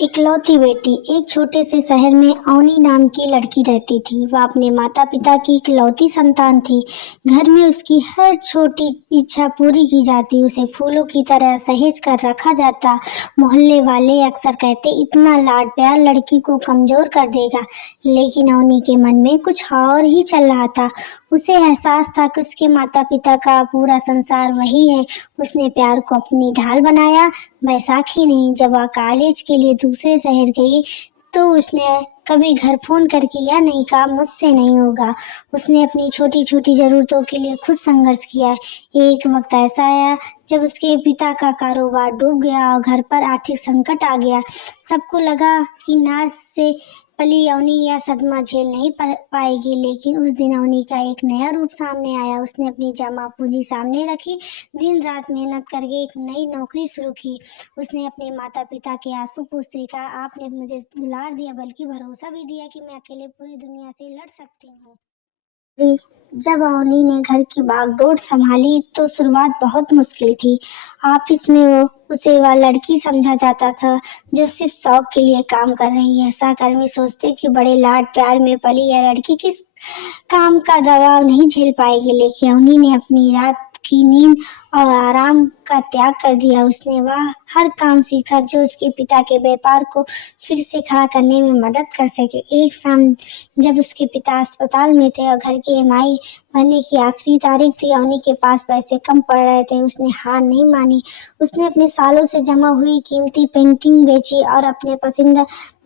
इकलौती बेटी। एक छोटे से शहर में अवनी नाम की लड़की रहती थी। वह अपने माता पिता की इकलौती संतान थी। घर में उसकी हर छोटी इच्छा पूरी की जाती, उसे फूलों की तरह सहेज कर रखा जाता। मोहल्ले वाले अक्सर कहते, इतना लाड प्यार लड़की को कमजोर कर देगा। लेकिन अवनी के मन में कुछ और ही चल रहा था। उसे एहसास था कि उसके माता पिता का पूरा संसार वही है। उसने प्यार को अपनी ढाल बनाया। बैसाखी नहीं, जब वह कॉलेज के लिए दूसरे शहर गई तो उसने कभी घर फोन करके यह नहीं कहा मुझसे नहीं होगा। उसने अपनी छोटी छोटी जरूरतों के लिए खुद संघर्ष किया। एक वक्त ऐसा आया जब उसके पिता का कारोबार डूब गया और घर पर आर्थिक संकट आ गया। सबको लगा कि नाज से पली अवनी यह सदमा झेल नहीं पाएगी, लेकिन उस दिन अवनी का एक नया रूप सामने आया। उसने अपनी जमा पूंजी सामने रखी, दिन रात मेहनत करके एक नई नौकरी शुरू की। उसने अपने माता पिता के आंसू पोंछते हुए कहा, आपने मुझे दुलार दिया, बल्कि भरोसा भी दिया कि मैं अकेले पूरी दुनिया से लड़ सकती हूँ। जब अवनी ने घर की बागडोर संभाली तो शुरुआत बहुत मुश्किल थी। ऑफिस में उसे वह लड़की समझा जाता था जो सिर्फ शौक के लिए काम कर रही है। सहकर्मी सोचते कि बड़े लाड प्यार में पली यह लड़की किस काम का दबाव नहीं झेल पाएगी। लेकिन अवनी ने अपनी रात की नींद और आराम का त्याग कर दिया। उसने वह हर काम सीखा जो उसके पिता के व्यापार को फिर से खड़ा करने में मदद कर सके। एक शाम जब उसके पिता अस्पताल में थे और घर की ईएमआई भरने की आखिरी तारीख थी, अवनी के पास पैसे कम पड़ रहे थे। उसने हार नहीं मानी। उसने अपने सालों से जमा हुई कीमती पेंटिंग बेची और अपने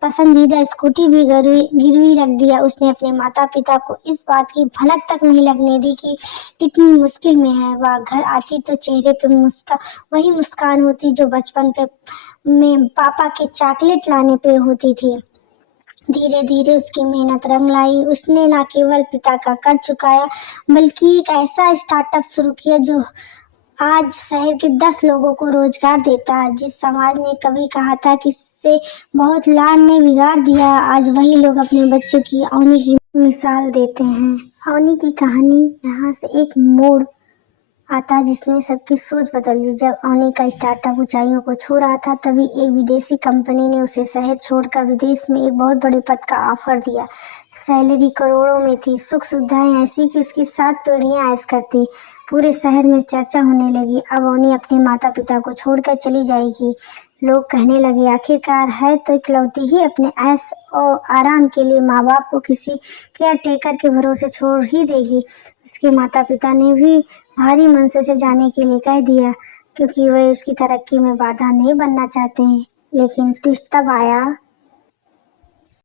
पसंदीदा स्कूटी भी गिरवी रख दिया। उसने अपने माता पिता को इस बात की भनक तक नहीं लगने दी कि कितनी मुश्किल में है। वह घर आती तो चेहरे पे वही मुस्कान होती जो बचपन में पापा के चॉकलेट लाने पे होती थी। धीरे धीरे उसकी मेहनत रंग लाई। उसने न केवल पिता का कर्ज चुकाया, बल्कि एक ऐसा स्टार्टअप शुरू किया जो आज शहर के 10 लोगों को रोजगार देता है। जिस समाज ने कभी कहा था कि इससे बहुत लाड ने बिगाड़ दिया, आज वही लोग अपने बच्चों की अवनी की मिसाल देते हैं। अवनी की कहानी यहाँ से एक मोड़ आता जिसने सबकी सोच बदल दी। जब अवनी का स्टार्टअप ऊंचाइयों को छू रहा था, तभी एक विदेशी कंपनी ने उसे शहर छोड़कर विदेश में एक बहुत बड़े पद का ऑफर दिया। सैलरी करोड़ों में थी, सुख सुविधाएं ऐसी कि उसकी 7 पीढ़ियां ऐश करती। पूरे शहर में चर्चा होने लगी, अब अवनी अपने माता पिता को छोड़कर चली जाएगी। लोग कहने लगे, आखिरकार है तो इकलौती ही, अपने ऐश और आराम के लिए माँ बाप को किसी केयर टेकर के भरोसे छोड़ ही देगी। उसके माता पिता ने भी भारी मन से उसे जाने के लिए कह दिया, क्योंकि वे उसकी तरक्की में बाधा नहीं बनना चाहते हैं। लेकिन ट्विस्ट तब आया